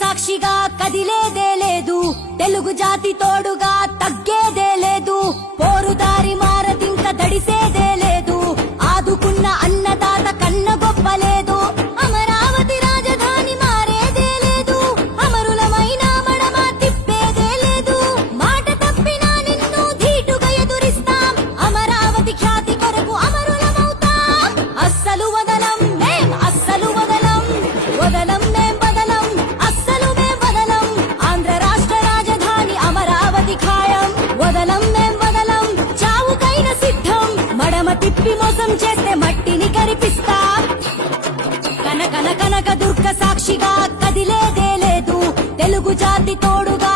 సాక్షిగా కదిలేదే లేదు. తెలుగు జాతి తోడుగా తగ్గేదే తెలుగు జాతి తోడుగా